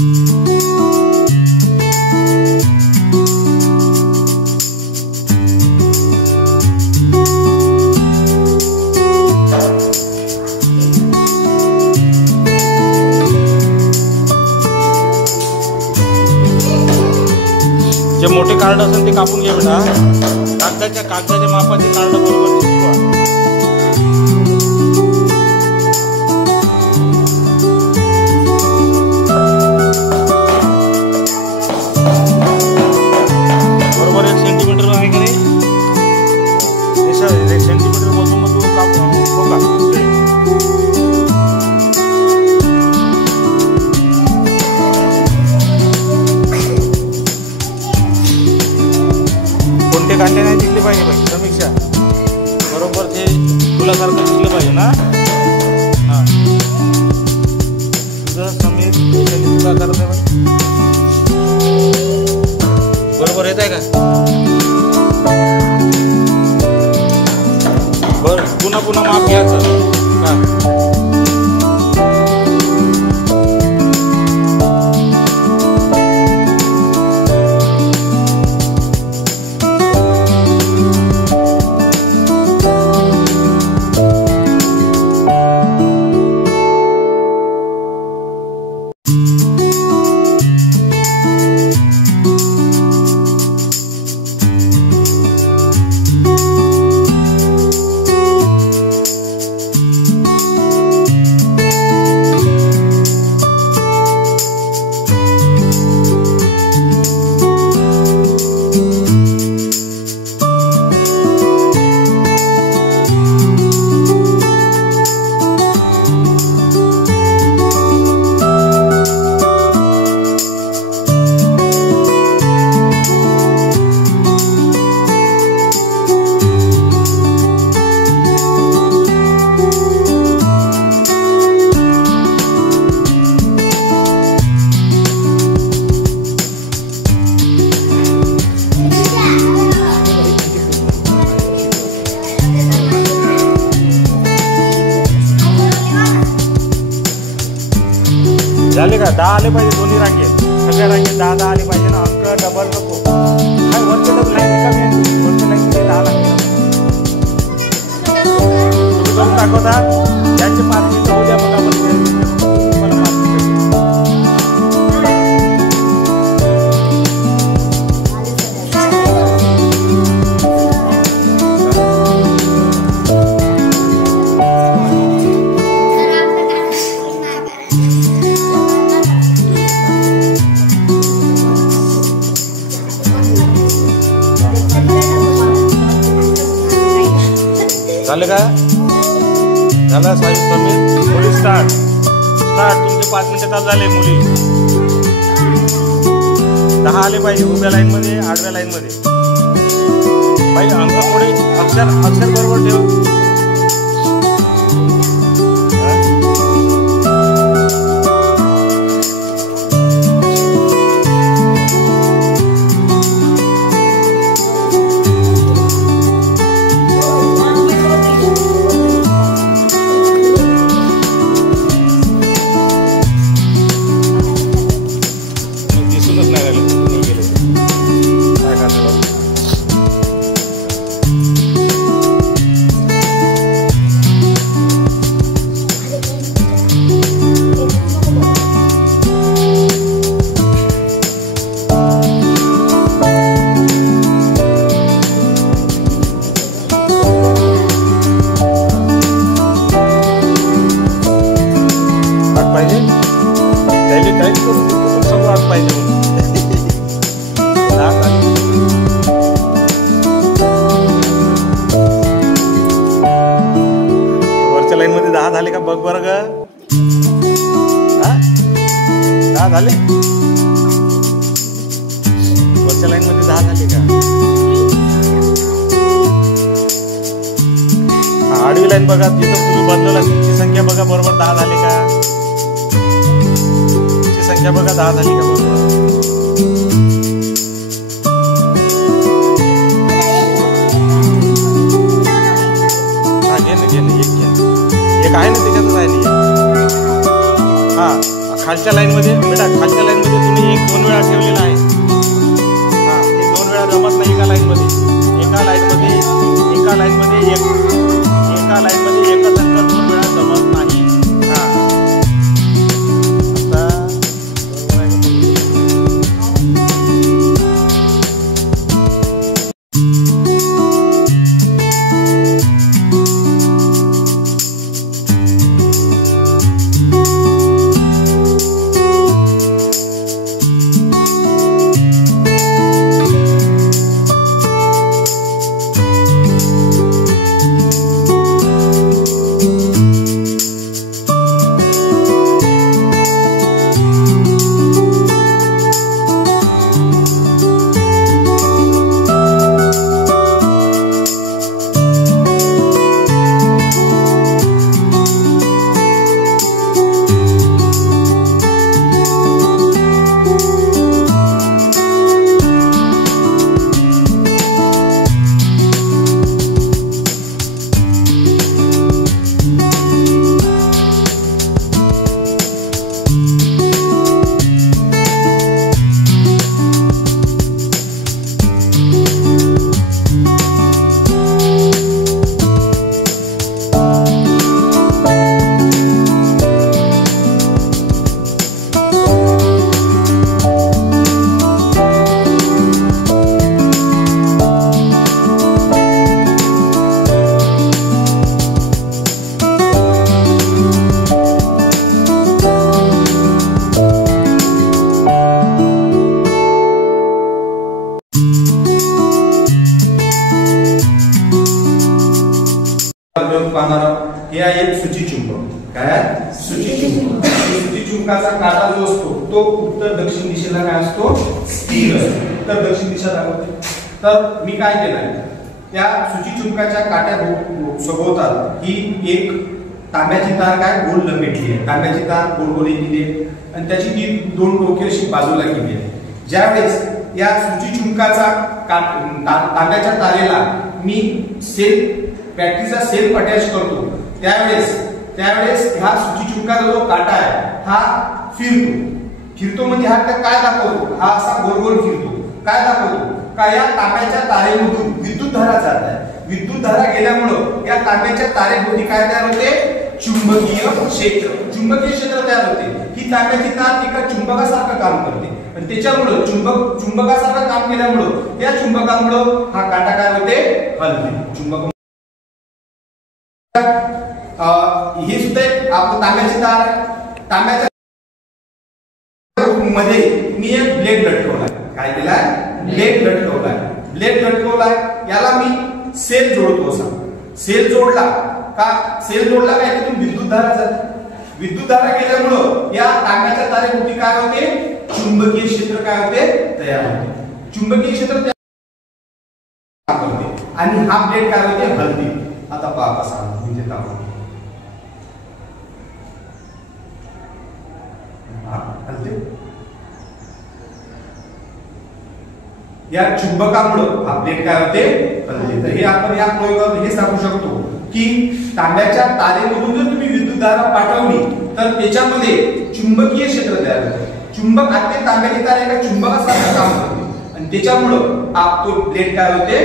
जे मोठे कार्ड असेल ते कापून घे बेटा. कागदाच्या मापाचे कार्ड बरोबर ठेवा. बरोबर 1 सेंटीमीटर आहे का नाही? 1 सेंटीमीटर पासून मग तू कापून हो का. कोणते कांटे नाही दिसले पाहिजे बाई समीक्षा. बरोबर ते फुलासारखं दिसलं पाहिजे ना. हां तुझं समीर तुला करत आहे बाई. बरोबर येत आहे का? बरं पुन्हा माप घ्यायचं का. झाले का? 10 आले पाहिजे दोन्ही रांगेत. सगळ्या रांगेत 10 आले पाहिजे ना. अंक डबल नको. काय वरचे डबल लाईन रिकामी आहे. वरच्या लाईनमध्ये 10 लागते. तुम्ही करून दाखवता. ज्यांचे 5 मिनिटं होऊ द्या मला मला 5 मिनिटं. झालं का? झालं साहेब समीर. मुली स्टार्ट. तुमचे 5 मिनिटं चालू झाले. मुली 10 आले पाहिजे उभ्या लाईनमध्ये आडव्या लाईनमध्ये. बाई अंक पुढे अक्षर बरोबर ठेव. वरच्या लाईन मध्ये 10 झाले का बघ बरं ग. 10 झाले. वरच्या लाईन मध्ये 10 झाले का? आडवी लाईन बघा. जिथं तुम्ही बदलला तिची संख्या बघा बरोबर 10 झाली का. तिची संख्या बघा 10 झाली का बरोबर. एक आहे ना त्याच्यातच आहे. हा खालच्या लाईन मध्ये बेटा खालच्या लाईन सूची चुंबकाचा काटा जो असतो तो उत्तर दक्षिण दिशेला काय असतो स्थिर असतो. उत्तर दक्षिण दिशा दाखवते. तर मी काय केलंय त्या सूची चुंबकाच्या काट्या सभोवताल ही एक तांब्याची तार काय गोल लंबेटली आहे. तांब्याची तार गोल गोल केली आहे आणि त्याची ती दोन टोके अशी बाजूला केली आहे. ज्यावेळेस या सूची चुंबकाचा तांब्याच्या तारेला मी सेल बॅटरीचा सेल अटॅच करतो त्यावेळेस हा सूची चुंबकाचा जो काटा आहे हा फिरतो म्हणजे हा काय दाखवतो हा असा गोल गोल फिरतो. काय दाखवतो का या तांब्याच्या तारेमधून विद्युत धारा जात आहे. विद्युत धारा गेल्यामुळं या तांब्याच्या तारेभोवती काय तयार होते चुंबकीय क्षेत्र तयार होते. ही तांब्याची तार एका चुंबकासारखं काम करते आणि त्याच्यामुळं चुंबकासारखं काम केल्यामुळं या चुंबकामुळं हा काटा काय होते हलते. चुंबक हे सुद्धा आपलं तांब्याची तार तांब्याच्या मध्ये मी एक ब्लेड लटकवलाय. काय केलाय ब्लेड लटकवलाय याला मी सेल जोडतो. असा सेल जोडला काय तिथून विद्युत धारा जाते. विद्युत धारा गेल्यामुळं या तांब्याच्या तारेभोवती काय होते चुंबकीय क्षेत्र काय होते तयार होते. चुंबकीय क्षेत्र तयार होते आणि हा ब्लेड काय होते हलते. आता पहा कसा म्हणजे दाखवतो हलते. या चुंबकामुळं हा ब्लेड काय होते हलते. तर हे आपण या प्रयोगावर हे सांगू शकतो की तांब्याच्या तारेमधून जर तुम्ही विद्युत धारा पाठवली तर त्याच्यामध्ये चुंबकीय क्षेत्र तयार होते. तांब्याची तार एका चुंबकासारखं काम करते आणि त्याच्यामुळं तो ब्लेड काय होते